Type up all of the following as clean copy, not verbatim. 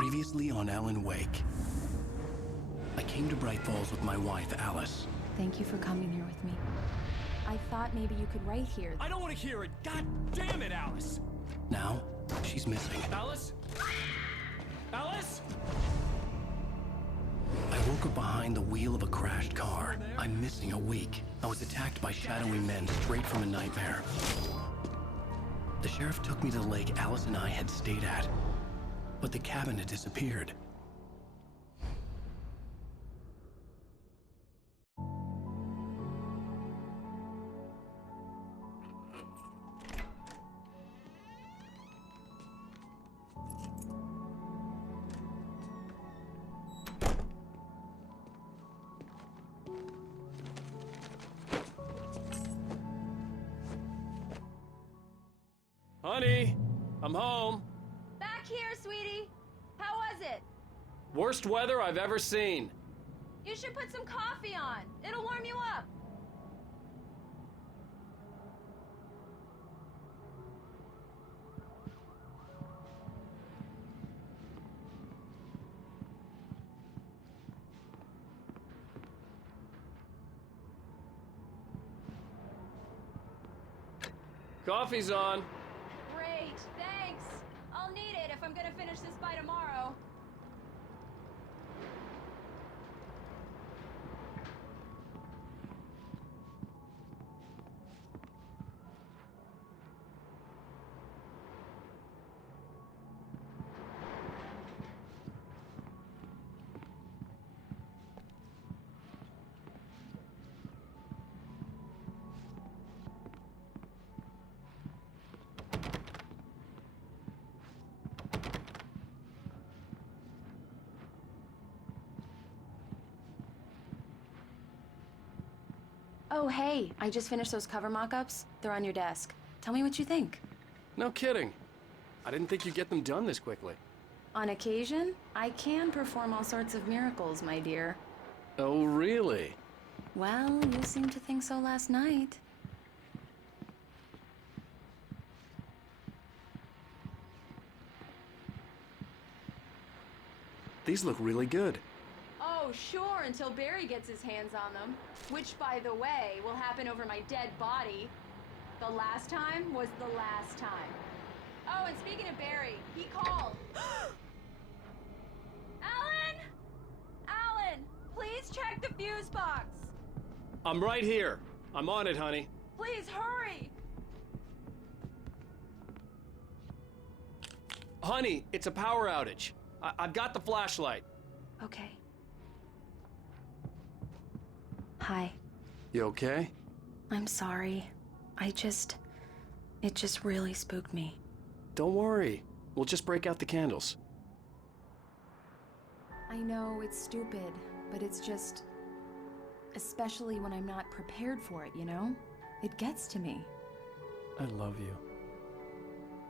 Previously on Alan Wake. I came to Bright Falls with my wife, Alice. Thank you for coming here with me. I thought maybe you could write here. I don't want to hear it! God damn it, Alice! Now, she's missing. Alice? Alice? I woke up behind the wheel of a crashed car. I'm missing a week. I was attacked by shadowy men straight from a nightmare. The sheriff took me to the lake Alice and I had stayed at, but the cabin had disappeared. Honey, I'm home. Back here, sweetie. How was it? Worst weather I've ever seen. You should put some coffee on. It'll warm you up. Coffee's on. Great, thanks. I'll need it if I'm gonna finish this by tomorrow. Oh, hey, I just finished those cover mock-ups. They're on your desk. Tell me what you think. No kidding. I didn't think you'd get them done this quickly. On occasion, I can perform all sorts of miracles, my dear. Oh, really? Well, you seemed to think so last night. These look really good. Oh, sure, until Barry gets his hands on them. Which, by the way, will happen over my dead body. The last time was the last time. Oh, and speaking of Barry, he called. Alan! Alan, please check the fuse box. I'm right here. I'm on it, honey. Please hurry. Honey, it's a power outage. I've got the flashlight. Okay. Hi. You okay? I'm sorry. It just really spooked me. Don't worry. We'll just break out the candles. I know it's stupid, but it's just... especially when I'm not prepared for it, you know? It gets to me. I love you.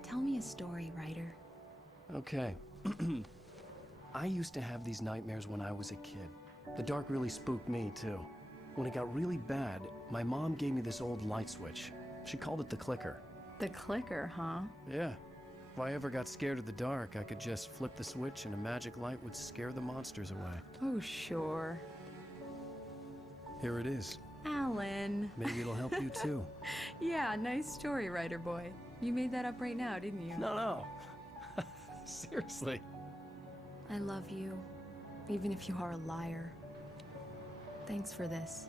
Tell me a story, writer. Okay. I used to have these nightmares when I was a kid. The dark really spooked me, too. When it got really bad, my mom gave me this old light switch. She called it the clicker. The clicker, huh? Yeah. If I ever got scared of the dark, I could just flip the switch and a magic light would scare the monsters away. Oh, sure. Here it is. Alan. Maybe it'll help you, too. Yeah, nice story, writer boy. You made that up right now, didn't you? No. Seriously. I love you, even if you are a liar. Thanks for this.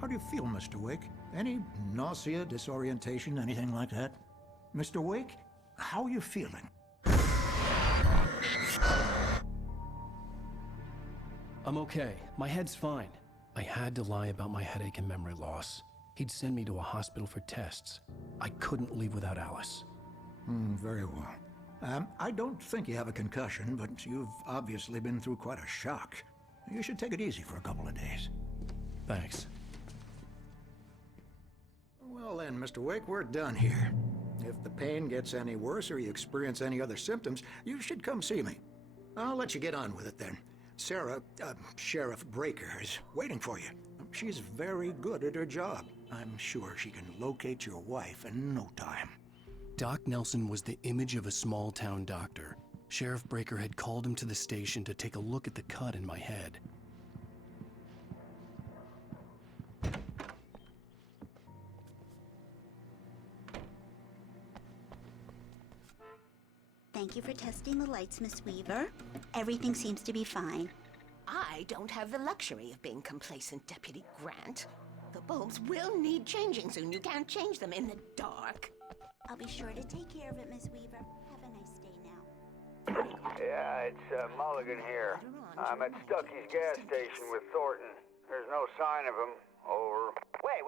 How do you feel, Mr. Wake? Any nausea, disorientation, anything like that? Mr. Wake, how are you feeling? I'm okay. My head's fine. I had to lie about my headache and memory loss. He'd send me to a hospital for tests. I couldn't leave without Alice. Very well. I don't think you have a concussion, but you've obviously been through quite a shock. You should take it easy for a couple of days. Thanks. Well then, Mr. Wake, we're done here. If the pain gets any worse or you experience any other symptoms, you should come see me. I'll let you get on with it then. Sarah, Sheriff Breaker, is waiting for you. She's very good at her job. I'm sure she can locate your wife in no time. Doc Nelson was the image of a small-town doctor. Sheriff Breaker had called him to the station to take a look at the cut in my head. Thank you for testing the lights, Miss Weaver. Everything seems to be fine. I don't have the luxury of being complacent, Deputy Grant. The bulbs will need changing soon. You can't change them in the dark. I'll be sure to take care of it, Miss Weaver. Have a nice day now. Yeah, it's Mulligan here. I'm at Stucky's gas station with Thornton. There's no sign of him. Over. Wait.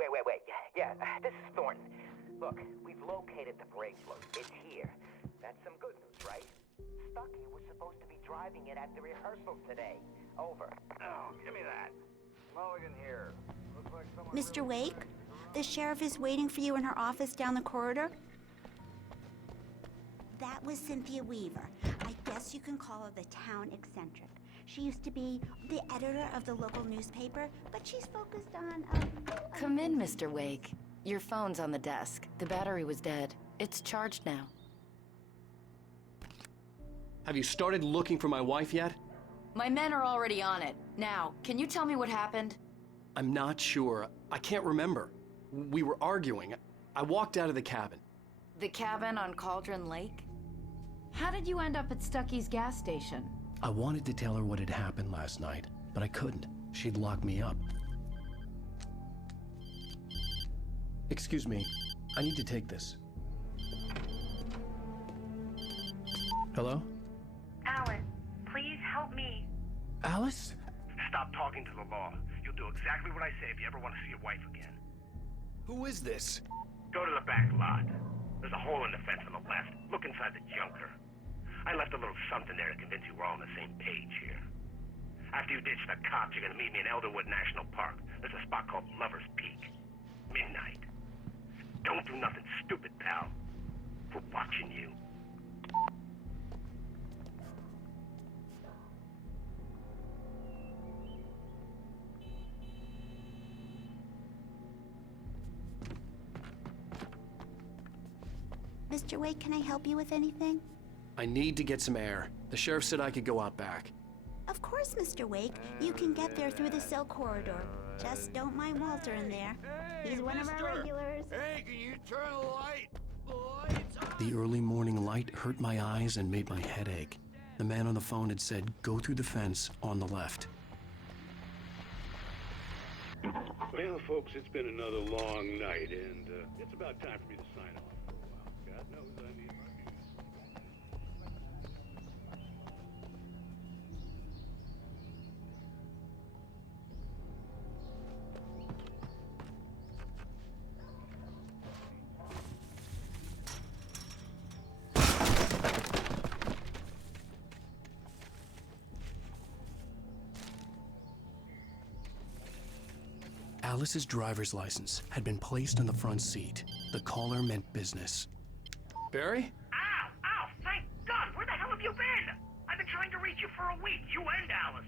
Yeah, this is Thornton. Look, we've located the brake float. It's here. That's some good news, right? Stucky was supposed to be driving it at the rehearsal today. Over. Oh, give me that. Mulligan here. Looks like someone... Mr. Wake, the sheriff is waiting for you in her office down the corridor. That was Cynthia Weaver. I guess you can call her the town eccentric. She used to be the editor of the local newspaper, but she's focused on, Come in, Mr. Wake. Your phone's on the desk. The battery was dead. It's charged now. Have you started looking for my wife yet? My men are already on it. Now, can you tell me what happened? I'm not sure. I can't remember. We were arguing. I walked out of the cabin. The cabin on Cauldron Lake? How did you end up at Stucky's gas station? I wanted to tell her what had happened last night, but I couldn't. She'd lock me up. Excuse me. I need to take this. Hello? Alan, please help me. Alice? Stop talking to the law. You'll do exactly what I say if you ever want to see your wife again. Who is this? Go to the back lot. There's a hole in the fence on the left. Look inside the junker. I left a little something there to convince you we're all on the same page here. After you ditch the cops, you're gonna meet me in Elderwood National Park. There's a spot called Lover's Peak. Midnight. Don't do nothing stupid, pal. We're watching you. Mr. Wake, can I help you with anything? I need to get some air. The sheriff said I could go out back. Of course, Mr. Wake. You can get there through the cell corridor. Just don't mind Walter in there. He's one of our regulars. Hey, can you turn the light? The light's on. The early morning light hurt my eyes and made my head ache. The man on the phone had said, go through the fence on the left. Well, folks, it's been another long night, and it's about time for me to sign off for a while. God knows I need my music. Alice's driver's license had been placed on the front seat. The caller meant business. Barry? Ow! Thank God! Where the hell have you been? I've been trying to reach you for a week, you and Alice.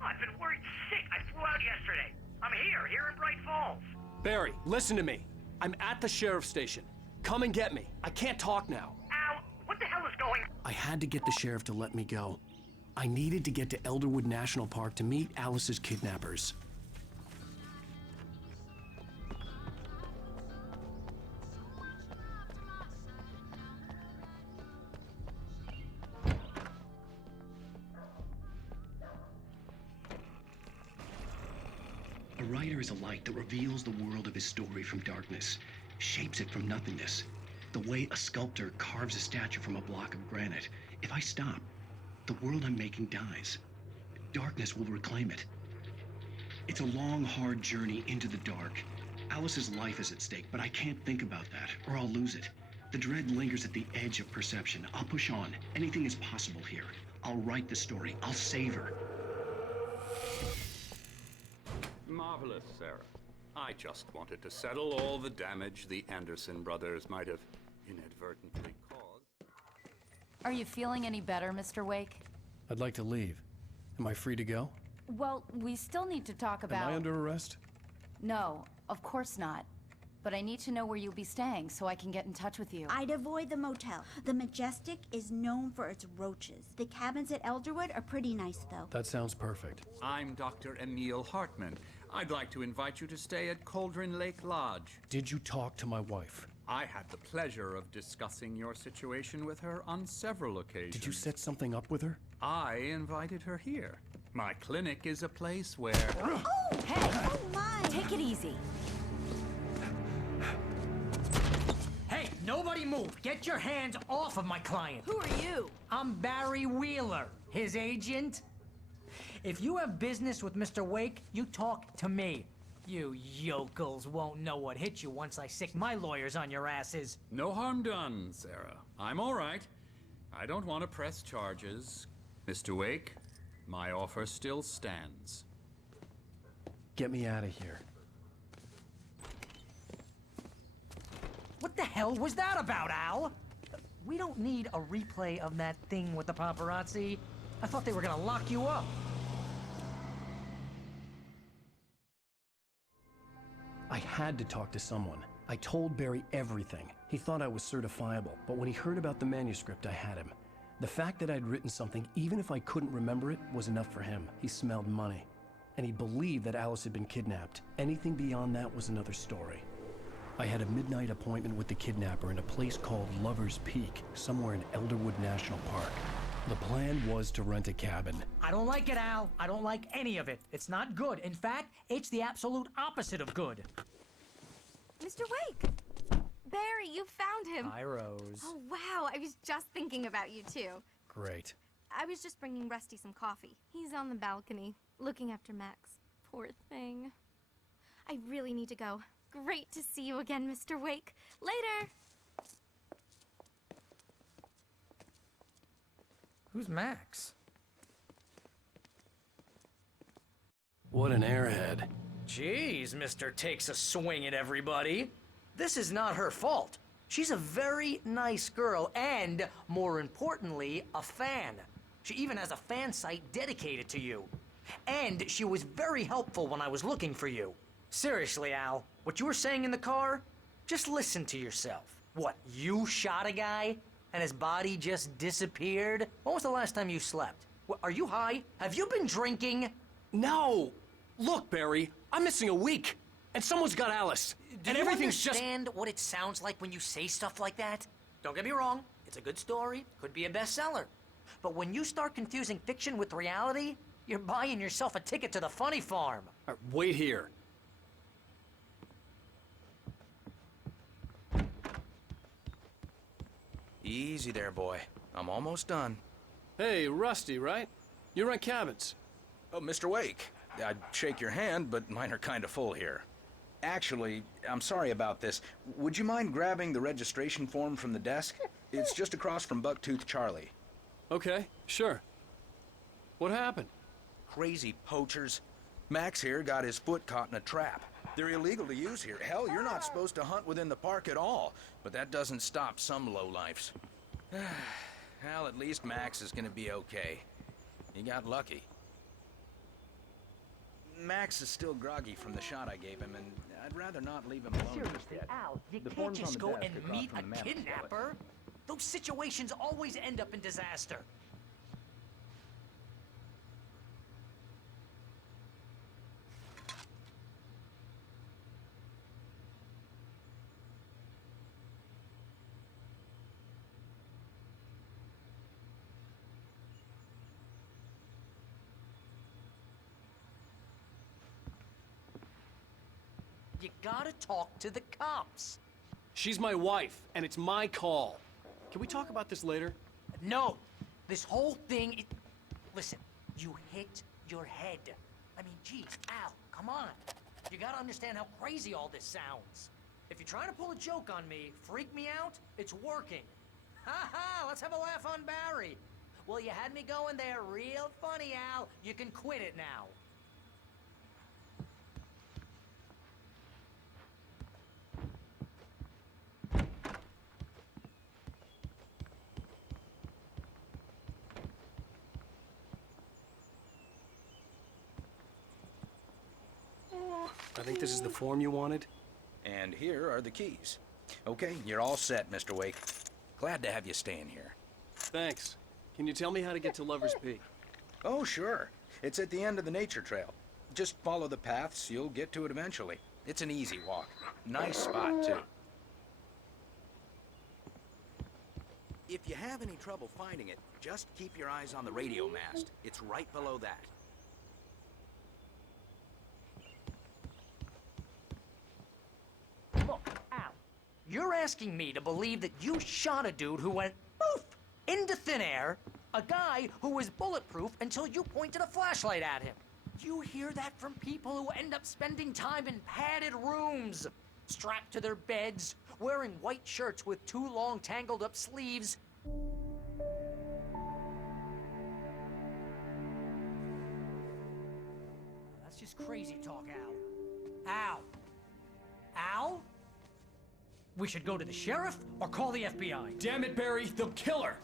Oh, I've been worried sick. I flew out yesterday. I'm here in Bright Falls. Barry, listen to me. I'm at the sheriff's station. Come and get me. I can't talk now. Ow! What the hell is going on? I had to get the sheriff to let me go. I needed to get to Elderwood National Park to meet Alice's kidnappers. A writer is a light that reveals the world of his story from darkness, shapes it from nothingness. The way a sculptor carves a statue from a block of granite. If I stop, the world I'm making dies. Darkness will reclaim it. It's a long, hard journey into the dark. Alice's life is at stake, but I can't think about that, or I'll lose it. The dread lingers at the edge of perception. I'll push on. Anything is possible here. I'll write the story. I'll save her. Marvelous, Sarah. I just wanted to settle all the damage the Anderson brothers might have inadvertently caused. Are you feeling any better, Mr. Wake? I'd like to leave. Am I free to go? Well, we still need to talk about... Am I under arrest? No, of course not. But I need to know where you'll be staying so I can get in touch with you. I'd avoid the motel. The Majestic is known for its roaches. The cabins at Elderwood are pretty nice, though. That sounds perfect. I'm Dr. Emil Hartman. I'd like to invite you to stay at Cauldron Lake Lodge. Did you talk to my wife? I had the pleasure of discussing your situation with her on several occasions. Did you set something up with her? I invited her here. My clinic is a place where... Oh! Hey! Oh, my! Take it easy. Hey, nobody move! Get your hands off of my client! Who are you? I'm Barry Wheeler, his agent. If you have business with Mr. Wake, you talk to me. You yokels won't know what hit you once I sick my lawyers on your asses. No harm done, Sarah. I'm all right. I don't want to press charges. Mr. Wake, my offer still stands. Get me out of here. What the hell was that about, Al? We don't need a replay of that thing with the paparazzi. I thought they were gonna lock you up. I had to talk to someone. I told Barry everything. He thought I was certifiable, but when he heard about the manuscript, I had him. The fact that I'd written something, even if I couldn't remember it, was enough for him. He smelled money. And he believed that Alice had been kidnapped. Anything beyond that was another story. I had a midnight appointment with the kidnapper in a place called Lover's Peak, somewhere in Elderwood National Park. The plan was to rent a cabin. I don't like it, Al. I don't like any of it. It's not good. In fact, it's the absolute opposite of good. Mr. Wake! Barry, you found him. Hi, Rose. Oh, wow. I was just thinking about you, too. Great. I was just bringing Rusty some coffee. He's on the balcony, looking after Max. Poor thing. I really need to go. Great to see you again, Mr. Wake. Later! Who's Max? What an airhead. Jeez, Mr. Takes a swing at everybody. This is not her fault. She's a very nice girl and, more importantly, a fan. She even has a fan site dedicated to you. And she was very helpful when I was looking for you. Seriously, Al, what you were saying in the car? Just listen to yourself. What, you shot a guy and his body just disappeared? When was the last time you slept? What, are you high? Have you been drinking? No! Look, Barry, I'm missing a week. And someone's got Alice. Do and you everything's understand what it sounds like when you say stuff like that? Don't get me wrong, it's a good story, could be a bestseller. But when you start confusing fiction with reality, you're buying yourself a ticket to the funny farm. Wait here. Easy there, boy. I'm almost done. Hey, Rusty, right? You rent cabins. Oh, Mr. Wake. I'd shake your hand, but mine are kind of full here. Actually, I'm sorry about this. Would you mind grabbing the registration form from the desk? It's just across from Bucktooth Charlie. Okay, sure. What happened? Crazy poachers. Max here got his foot caught in a trap. They're illegal to use here. Hell, you're not supposed to hunt within the park at all. But that doesn't stop some lowlifes. Well, at least Max is gonna be okay. He got lucky. Max is still groggy from the shot I gave him, and I'd rather not leave him alone. Seriously, Al, you can't just go and meet a kidnapper. Those situations always end up in disaster. You gotta talk to the cops. She's my wife, and it's my call. Can we talk about this later? No. This whole thing, listen, you hit your head. I mean, geez, Al, come on. You gotta understand how crazy all this sounds. If you're trying to pull a joke on me, freak me out, it's working. Ha ha, let's have a laugh on Barry. Well, you had me going there real funny, Al. You can quit it now. I think this is the form you wanted. And here are the keys. Okay, you're all set, Mr. Wake. Glad to have you staying here. Thanks. Can you tell me how to get to Lover's Peak? Oh, sure. It's at the end of the nature trail. Just follow the paths, you'll get to it eventually. It's an easy walk. Nice spot, too. If you have any trouble finding it, just keep your eyes on the radio mast. It's right below that. Look, Al, you're asking me to believe that you shot a dude who went poof into thin air, a guy who was bulletproof until you pointed a flashlight at him. You hear that from people who end up spending time in padded rooms, strapped to their beds, wearing white shirts with too long tangled up sleeves. That's just crazy talk, Al. Al! Al? We should go to the sheriff or call the FBI. Damn it, Barry, they'll kill her!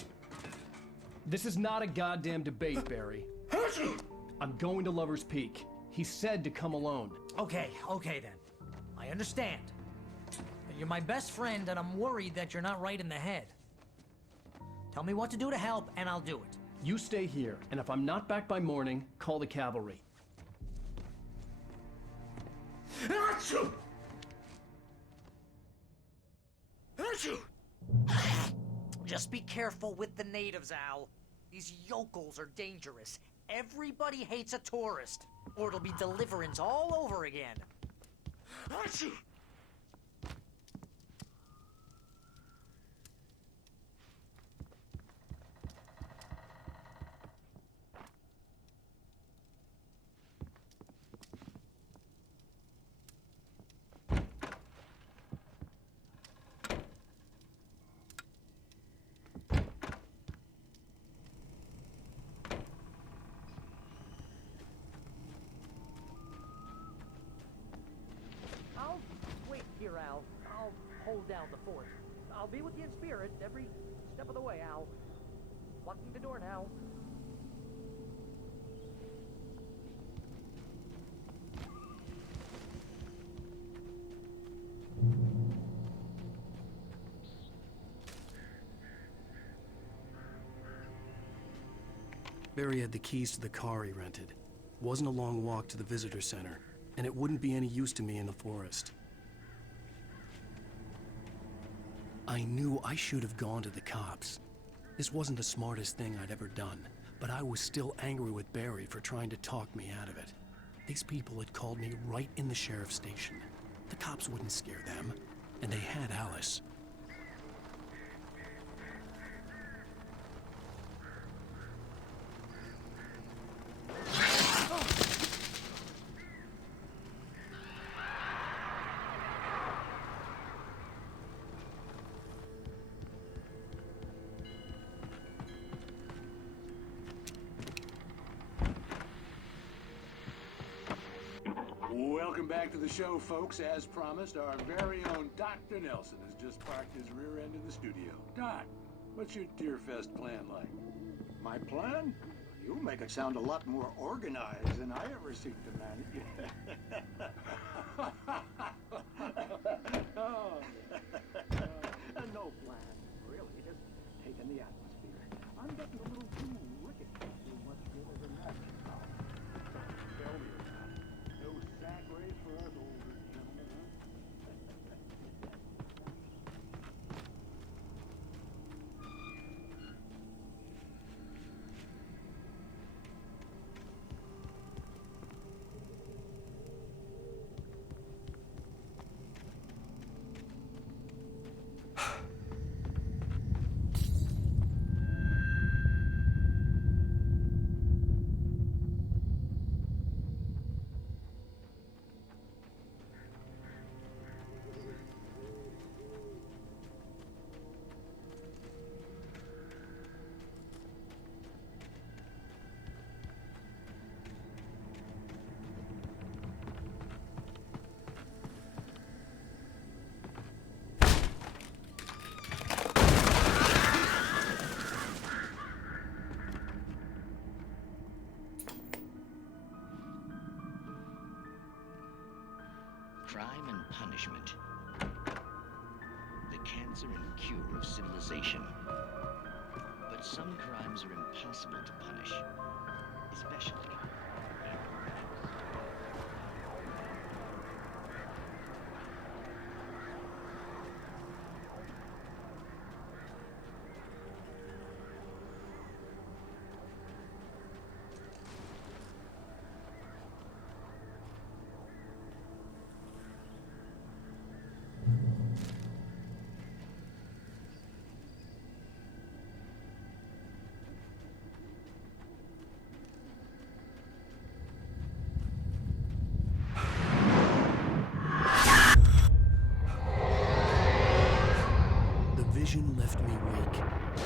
This is not a goddamn debate, Barry. I'm going to Lover's Peak. He said to come alone. Okay then. I understand. You're my best friend, and I'm worried that you're not right in the head. Tell me what to do to help, and I'll do it. You stay here, and if I'm not back by morning, call the cavalry. Achoo! Achoo! Just be careful with the natives, Al. These yokels are dangerous. Everybody hates a tourist, or it'll be deliverance all over again. Achoo! I'll wait here, Al. I'll hold down the fort. I'll be with you in spirit every step of the way, Al. Locking the door now. Barry had the keys to the car he rented. Wasn't a long walk to the visitor center, and it wouldn't be any use to me in the forest. I knew I should have gone to the cops. This wasn't the smartest thing I'd ever done, but I was still angry with Barry for trying to talk me out of it. These people had called me right in the sheriff's station. The cops wouldn't scare them, and they had Alice. Welcome back to the show, folks. As promised, our very own Dr. Nelson has just parked his rear end in the studio. Doc, what's your Deerfest plan like? My plan? You make it sound a lot more organized than I ever seek to manage. No plan, really. Just taking the atmosphere. I'm getting a little too wicked to do much good as a match. Tell me about it. No sack race for us older gentlemen, huh? crime and punishment. The cancer and cure of civilization. But some crimes are impossible to punish, especially. Vision left me weak.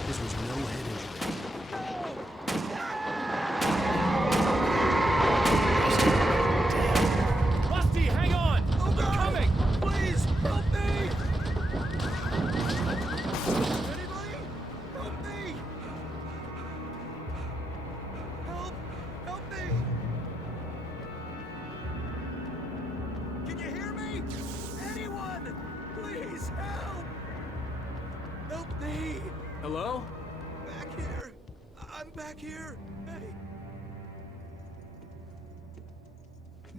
This was no head injury. Rusty, hang on! They're coming! Please, help me! Anybody? Help me! Help me! Can you hear me? Anyone! Please, help! Help me! Hello? Back here! I'm back here! Hey!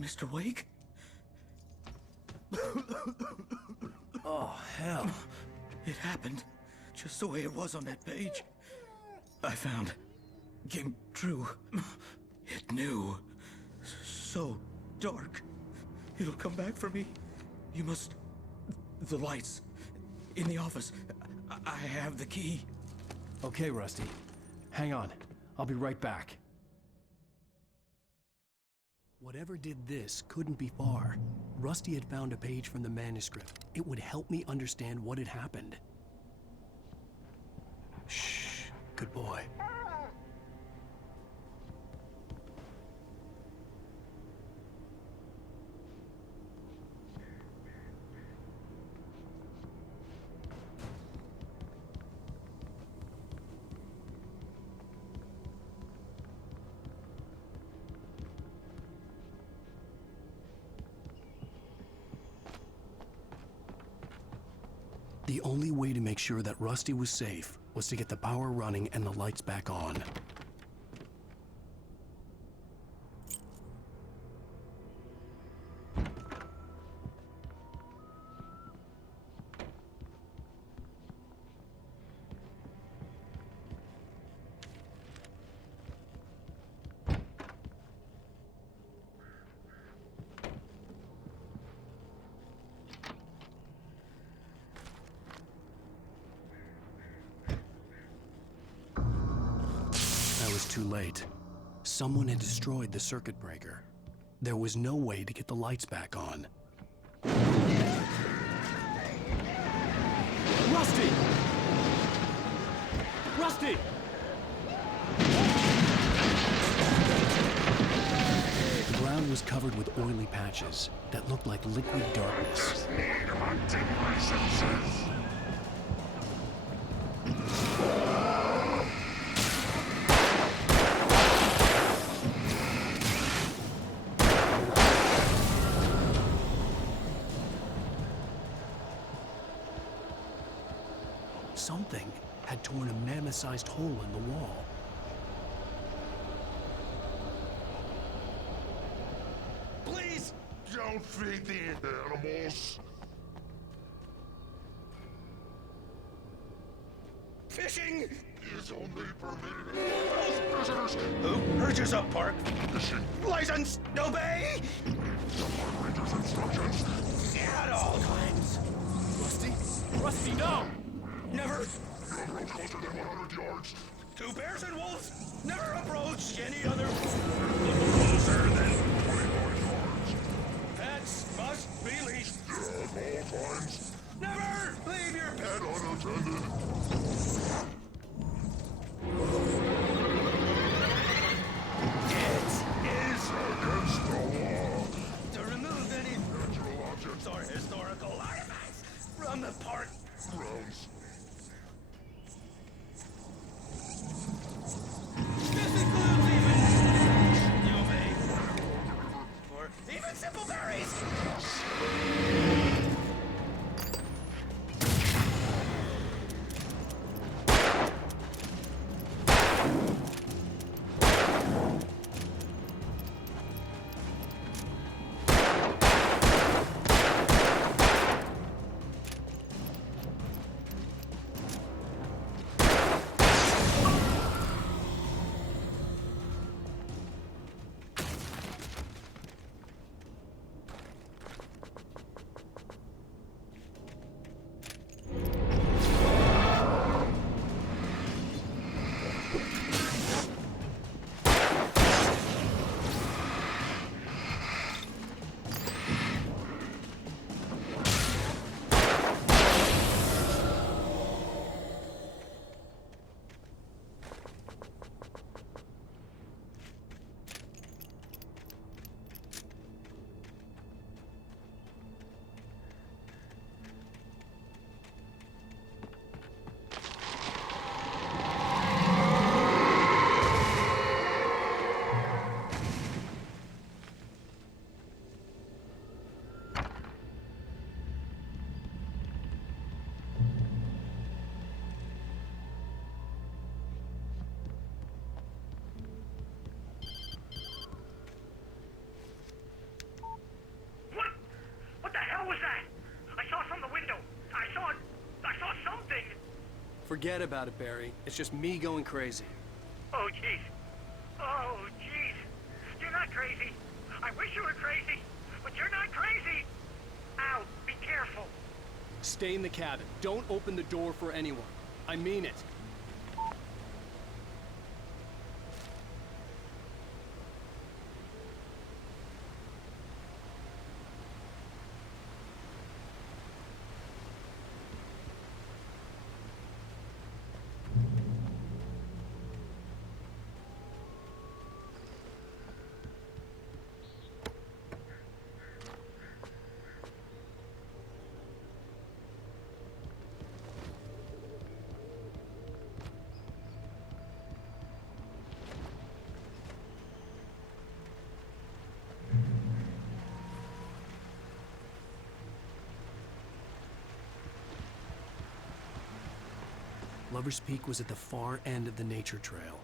Mr. Wake? Oh, hell. It happened just the way it was on that page. I found. Came true. It knew. So dark. It'll come back for me. You must... The lights. In the office. I have the key. Okay, Rusty. Hang on. I'll be right back. Whatever did this couldn't be far. Rusty had found a page from the manuscript. It would help me understand what had happened. Shh. Good boy. The only way to make sure that Rusty was safe was to get the power running and the lights back on. Too late. Someone had destroyed the circuit breaker. There was no way to get the lights back on. Rusty! Rusty! The ground was covered with oily patches that looked like liquid darkness. Something had torn a mammoth-sized hole in the wall. Please! Don't feed the animals! Fishing is only permitted as visitors. Who urges a park? Fishing. License, obey! Park ranger's instructions. At all times. Rusty? Rusty, no! Never. No road closer than 100 yards. 2 bears and wolves. Never approach any other. Closer than 25 yards. Pets must be leashed. At all times. Never leave your pet unattended. It is against the law to remove any natural objects or historical artifacts from the park grounds. This includes even Forget about it, Barry. It's just me going crazy. Oh, jeez. Oh, jeez. You're not crazy. I wish you were crazy, but you're not crazy. Ow, be careful. Stay in the cabin. Don't open the door for anyone. I mean it. Lover's Peak was at the far end of the nature trail.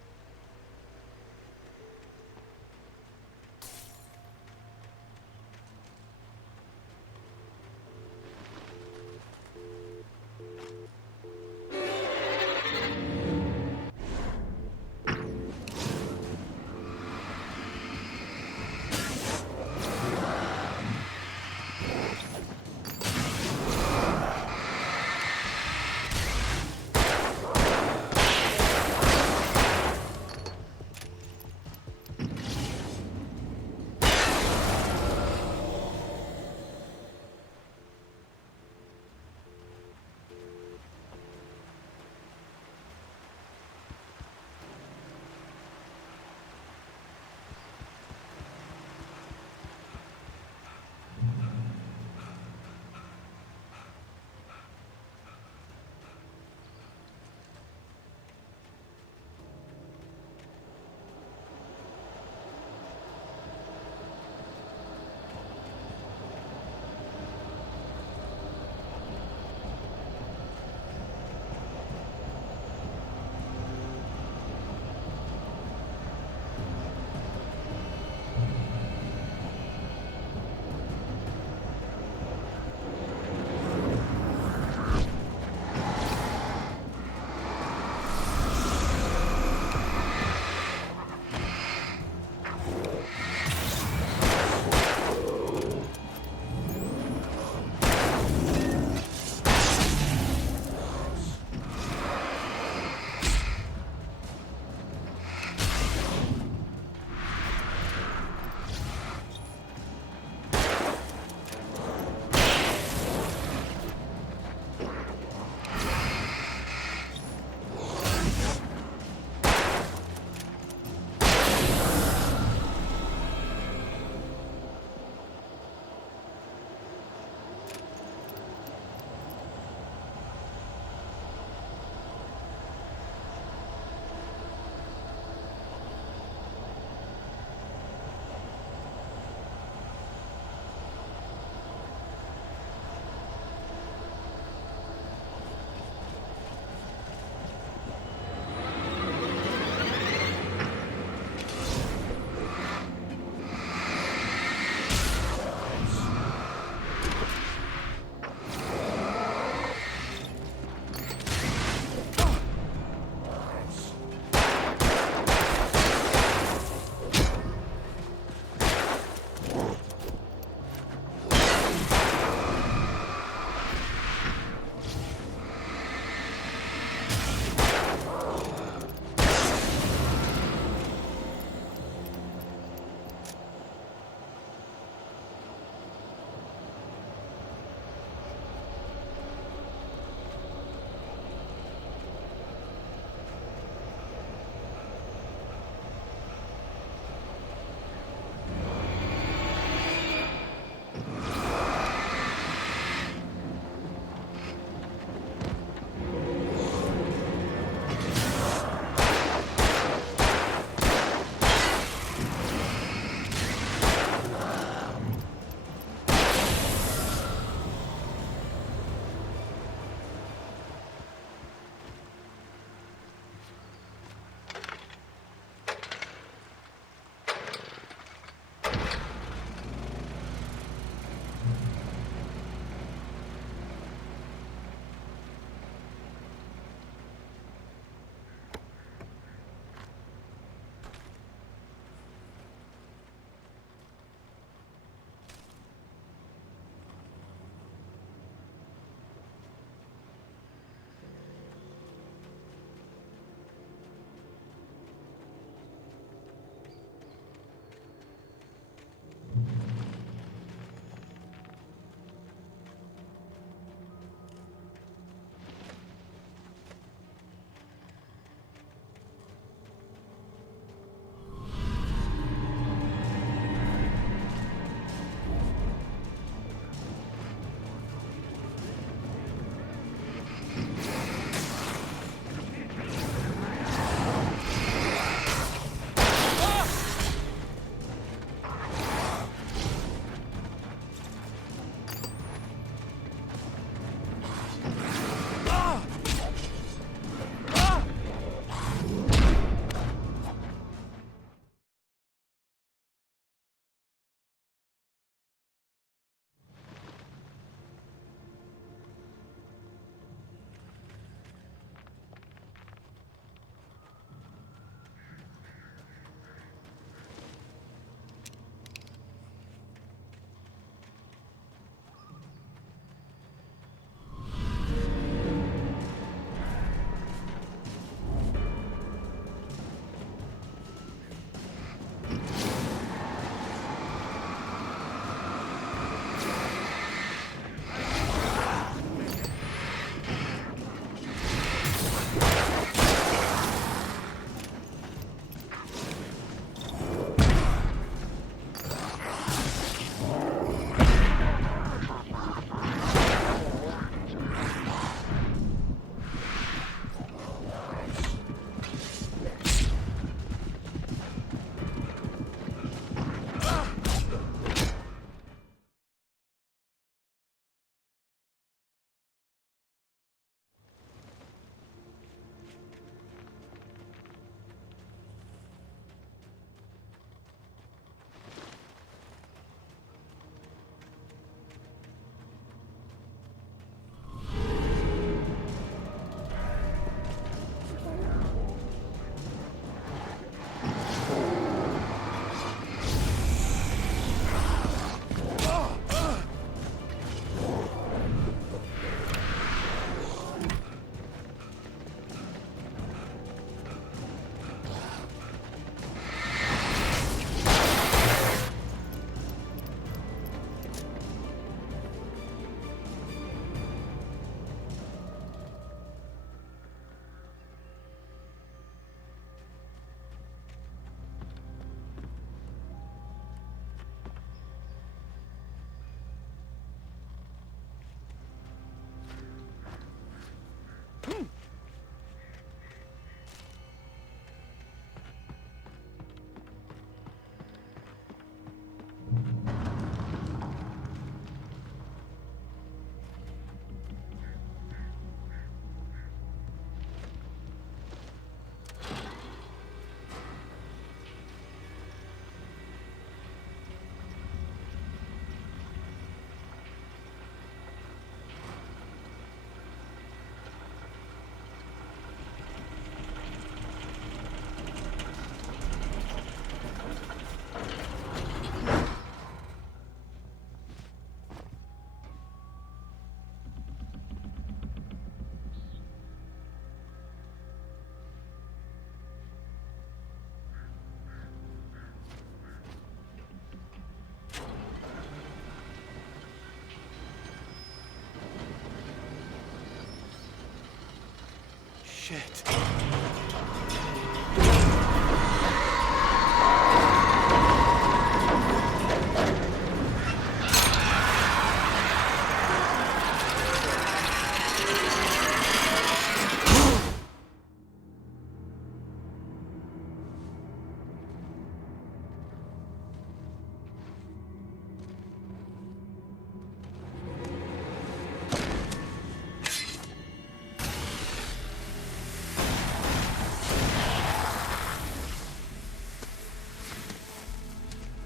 Shit.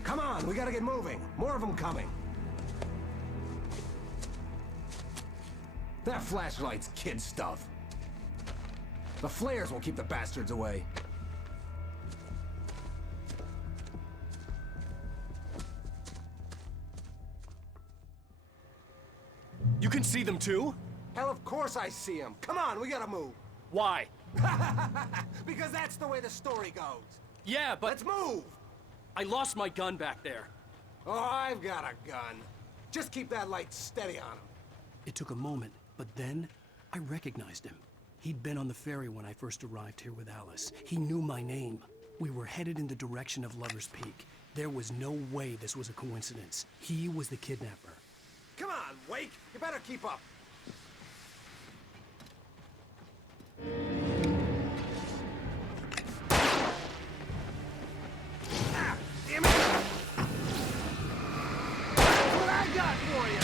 Come on, we gotta get moving. More of them coming. That flashlight's kid stuff. The flares will keep the bastards away. You can see them too? Hell, of course I see them. Come on, we gotta move. Why? Because that's the way the story goes. Yeah, but... Let's move! I lost my gun back there. Oh, I've got a gun. Just keep that light steady on him. It took a moment, but then I recognized him. He'd been on the ferry when I first arrived here with Alice. He knew my name. We were headed in the direction of Lover's Peak. There was no way this was a coincidence. He was the kidnapper. Come on, Wake! You better keep up. Ah, damn it! That's what I got for you!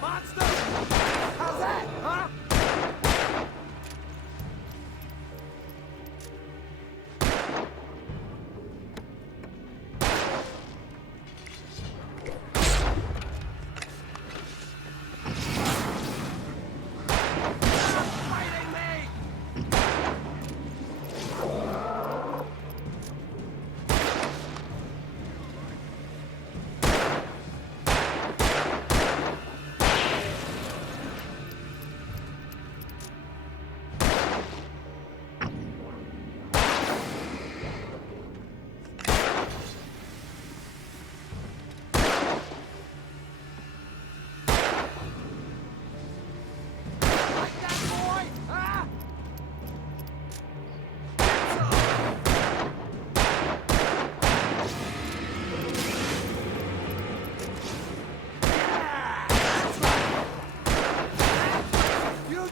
Monster! How's that, huh?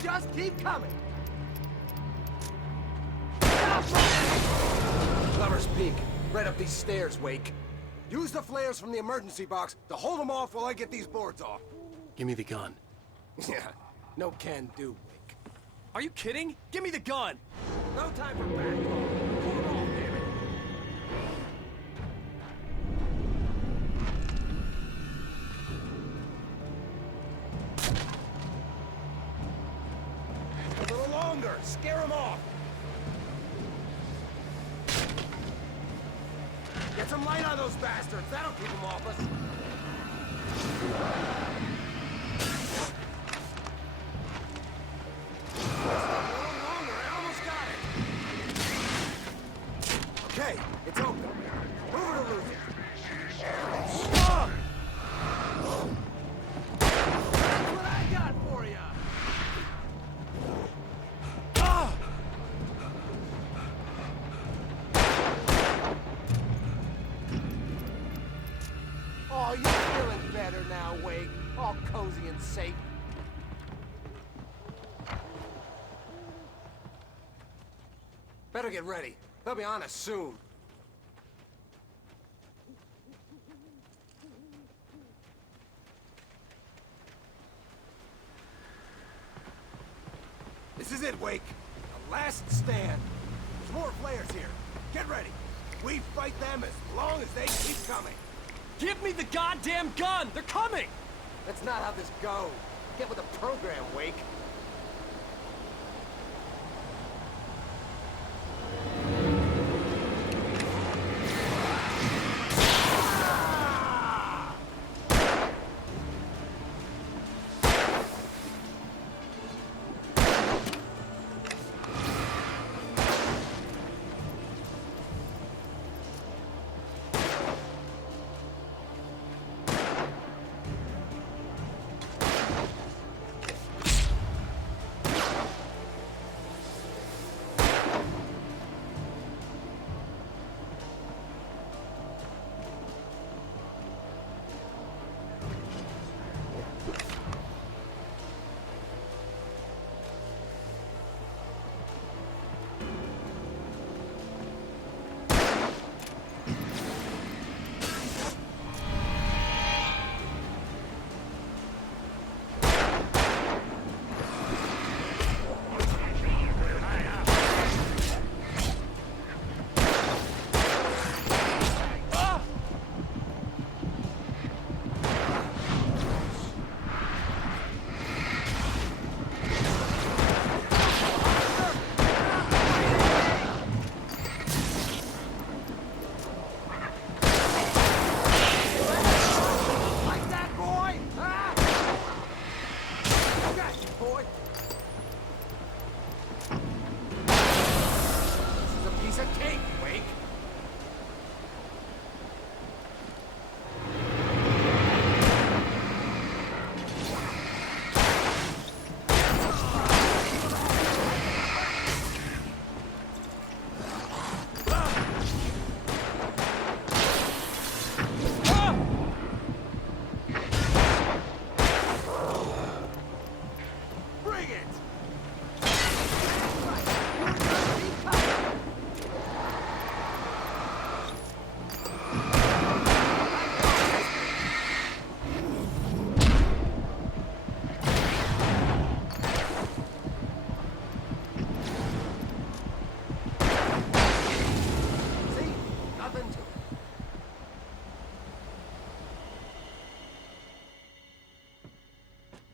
Just keep coming. Lover's Peak, right up these stairs, Wake. Use the flares from the emergency box to hold them off while I get these boards off. Give me the gun. Yeah, no can do, Wake. Are you kidding? Give me the gun! No time for back talk. Pull it off, damn it. A little longer. Scare him off. Get some light on those bastards. That'll keep them off us. A little longer. I almost got it. Okay, it's open. Move it or lose it. Stop! That's what I got for you. Oh, you're feeling better now, Wake. All cozy and safe. Better get ready. They'll be on us soon. This is it, Wake. The last stand. There's more flares here. Get ready. We fight them as long as they keep coming. Give me the goddamn gun! They're coming! That's not how this goes. Get with the program, Wake.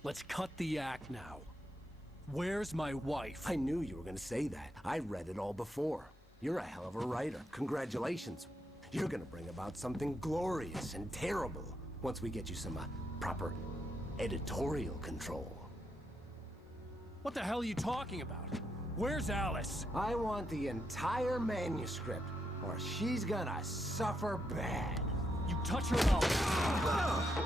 Let's cut the act now. Where's my wife? I knew you were gonna say that. I read it all before. You're a hell of a writer. Congratulations. You're gonna bring about something glorious and terrible once we get you some proper editorial control. What the hell are you talking about? Where's Alice? I want the entire manuscript, or she's gonna suffer bad. You touch her mouth.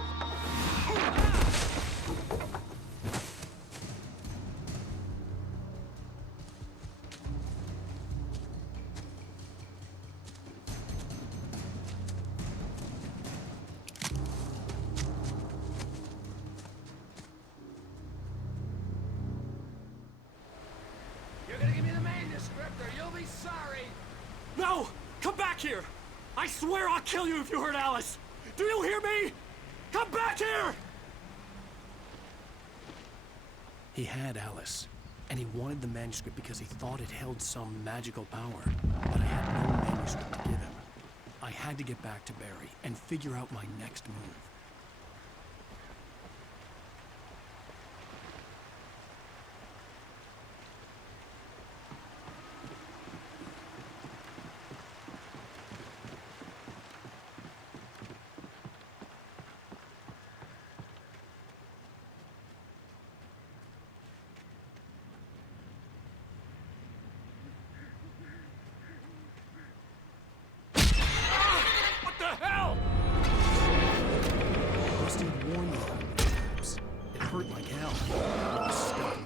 You're gonna give me the manuscript, or you'll be sorry. No! Come back here! I swear I'll kill you if you hurt Alice! Do you hear me? Come back here! He had Alice, and he wanted the manuscript because he thought it held some magical power. But I had no manuscript to give him. I had to get back to Barry and figure out my next move. What the hell? Rusty warned me about the traps. It hurt like hell. I was stuck.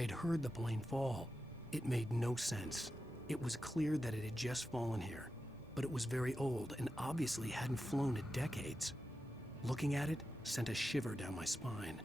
I had heard the plane fall. It made no sense. It was clear that it had just fallen here, but it was very old and obviously hadn't flown in decades. Looking at it sent a shiver down my spine.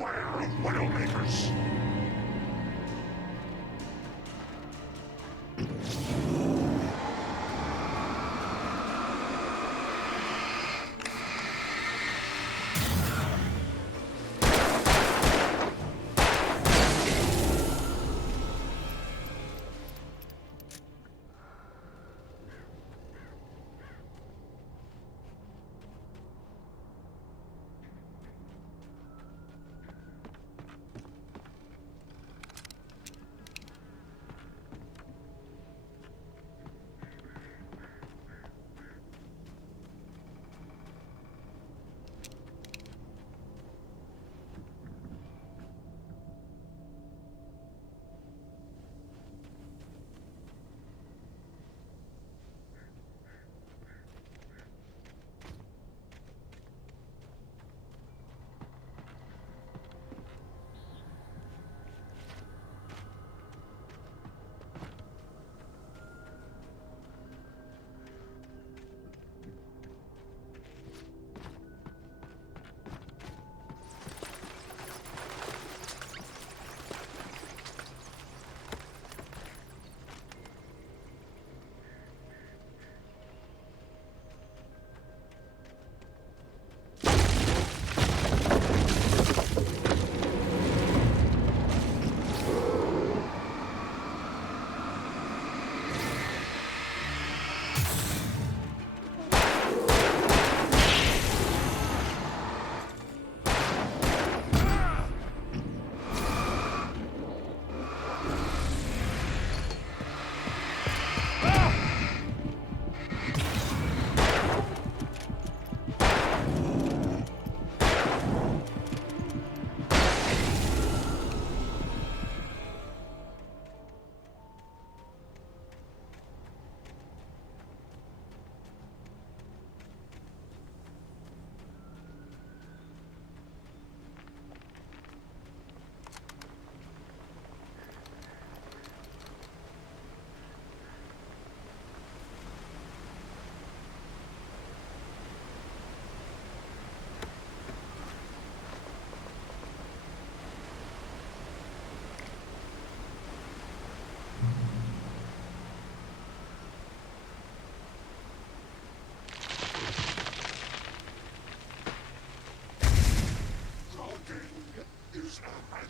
Beware of Widowmakers!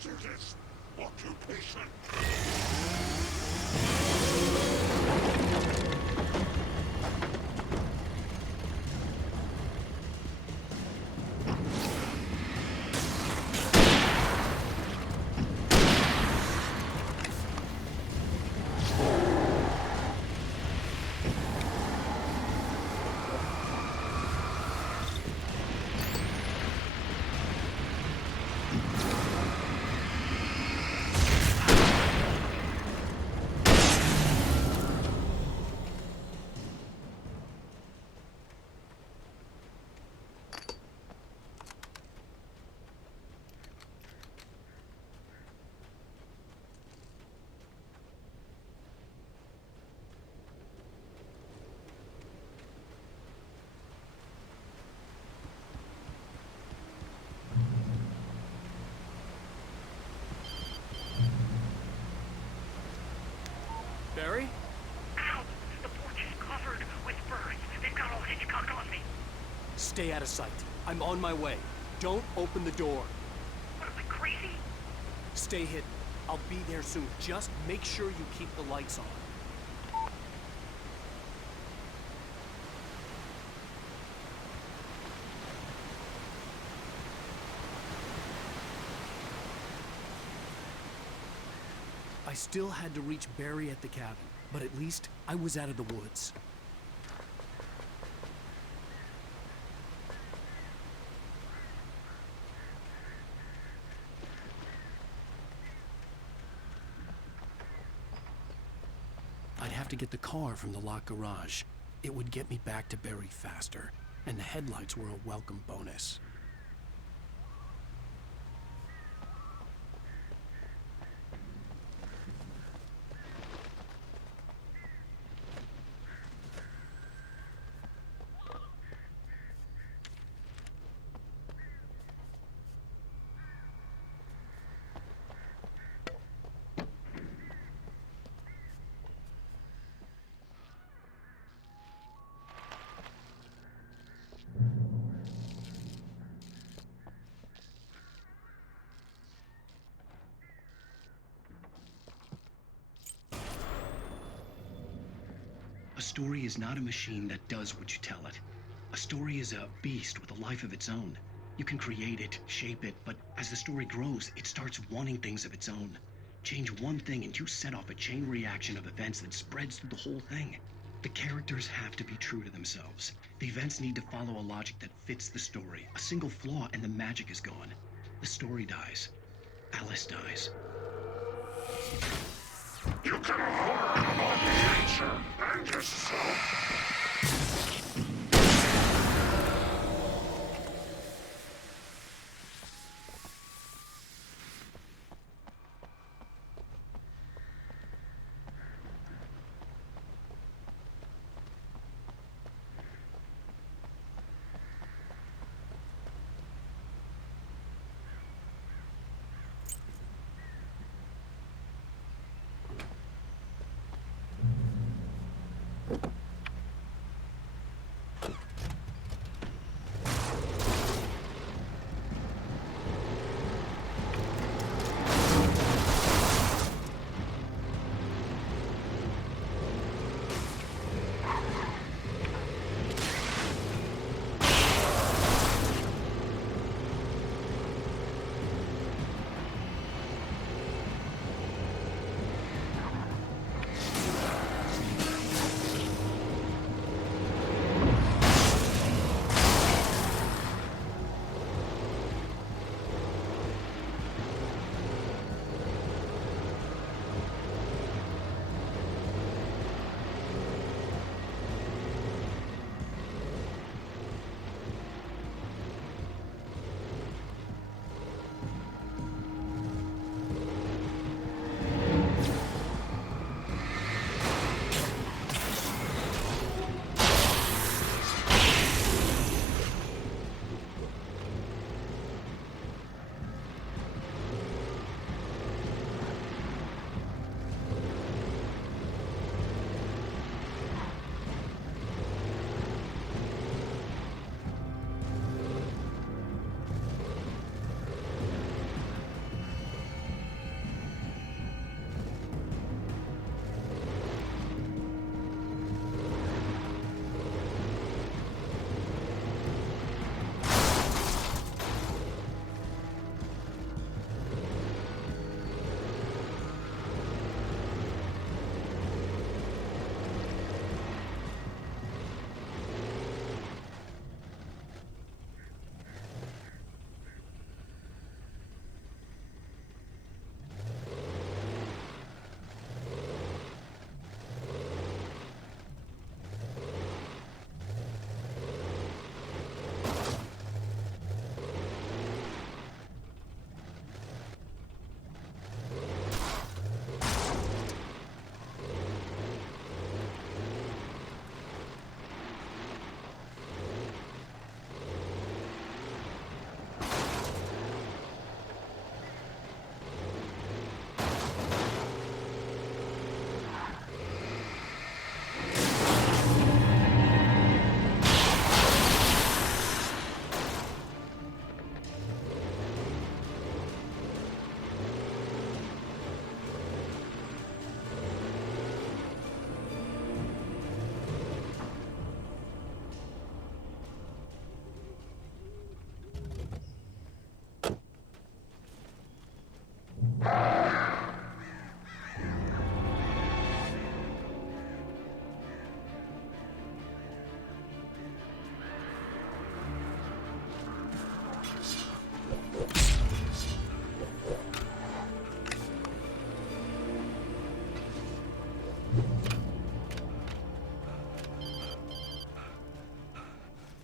Hazardous occupation. Barry? Ow! The porch is covered with birds. They've got all Hitchcock on me. Stay out of sight. I'm on my way. Don't open the door. What am I, crazy? Stay hidden. I'll be there soon. Just make sure you keep the lights on. I still had to reach Barry at the cabin, but at least I was out of the woods. I'd have to get the car from the locked garage. It would get me back to Barry faster, and the headlights were a welcome bonus. story is not a machine that does what you tell it. A story is a beast with a life of its own. You can create it, shape it, but as the story grows, it starts wanting things of its own. Change one thing and you set off a chain reaction of events that spreads through the whole thing. The characters have to be true to themselves. The events need to follow a logic that fits the story. A single flaw and the magic is gone. The story dies. Alice dies. You can learn about nature and yourself.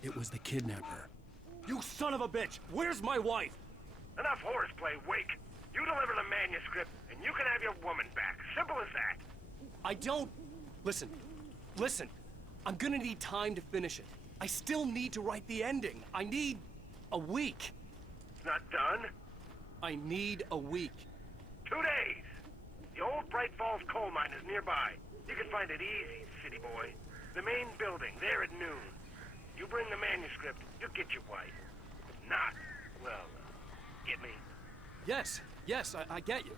It was the kidnapper. You son of a bitch! Where's my wife? Enough horseplay, Wake. You deliver the manuscript, and you can have your woman back. Simple as that. I don't... Listen. I'm gonna need time to finish it. I still need to write the ending. I need a week. It's not done? I need a week. 2 days. The old Bright Falls coal mine is nearby. You can find it easy, city boy. The main building, there at noon. You bring the manuscript, you'll get your wife. If not, well, get me? Yes, I get you.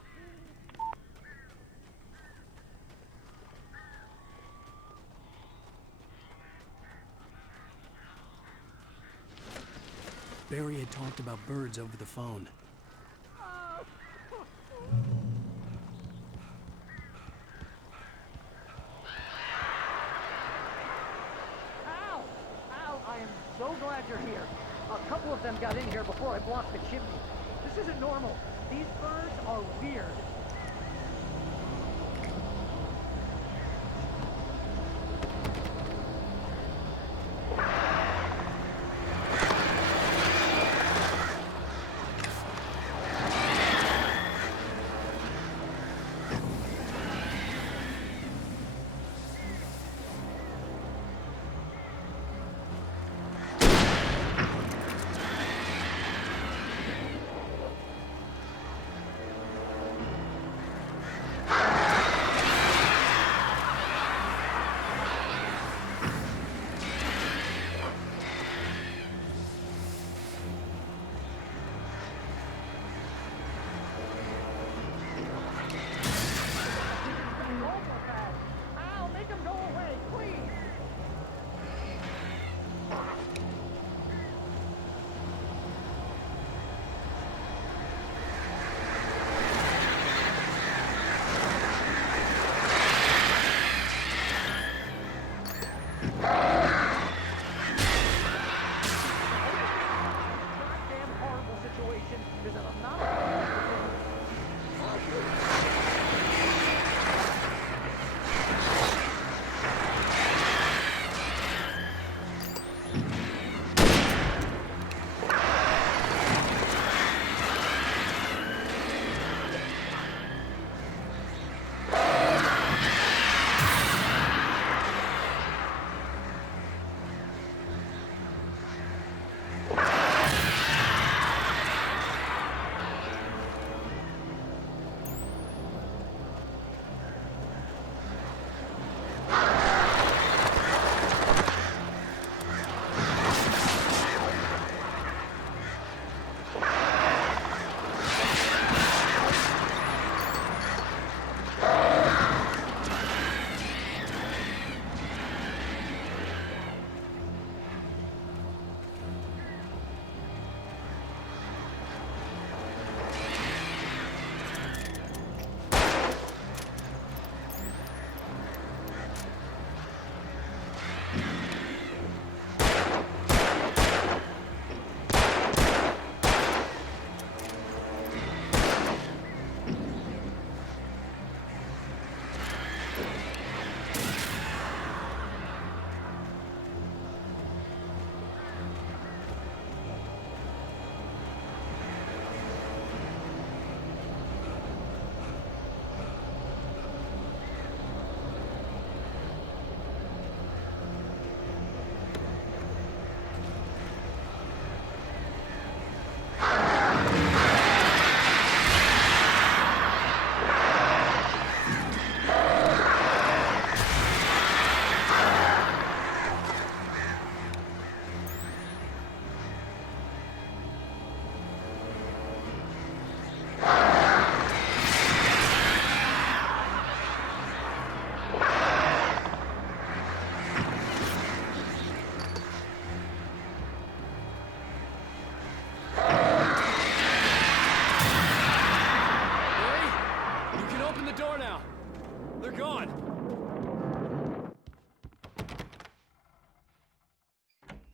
Barry had talked about birds over the phone. Al! Al, I am so glad you're here. A couple of them got in here before I blocked the chimney. This isn't normal. These birds are weird.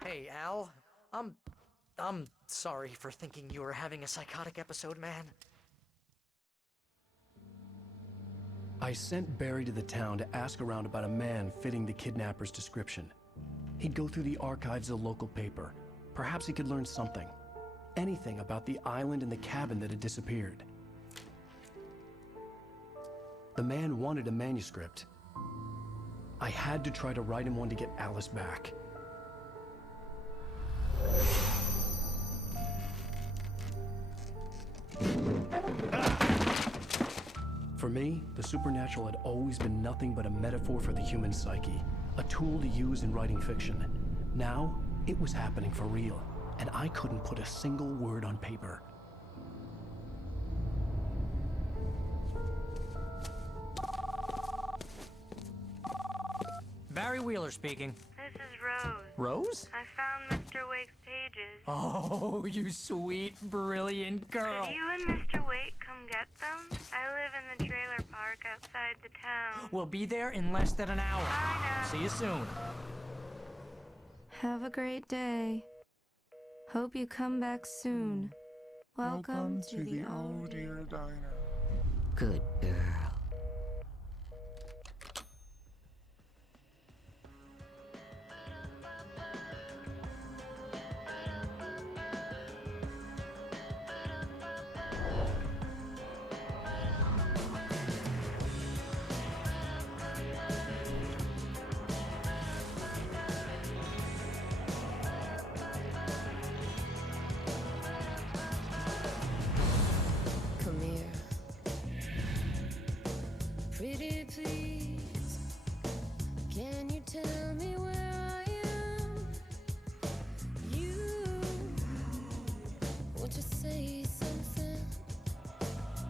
Hey, Al. I'm sorry for thinking you were having a psychotic episode, man. I sent Barry to the town to ask around about a man fitting the kidnapper's description. He'd go through the archives of the local paper. Perhaps he could learn something. Anything about the island and the cabin that had disappeared. The man wanted a manuscript. I had to try to write him one to get Alice back. For me, the supernatural had always been nothing but a metaphor for the human psyche, a tool to use in writing fiction. Now, it was happening for real, and I couldn't put a single word on paper. Barry Wheeler speaking. This This is Rose. Rose? I found Mr. Wake's pages. Oh, you sweet, brilliant girl. Could you and Mr. Wake come get them? I live in the trailer park outside the town. We'll be there in less than an hour. Bye now. See you soon. Have a great day. Hope you come back soon. Welcome to the Oh Dear Diner. Good girl.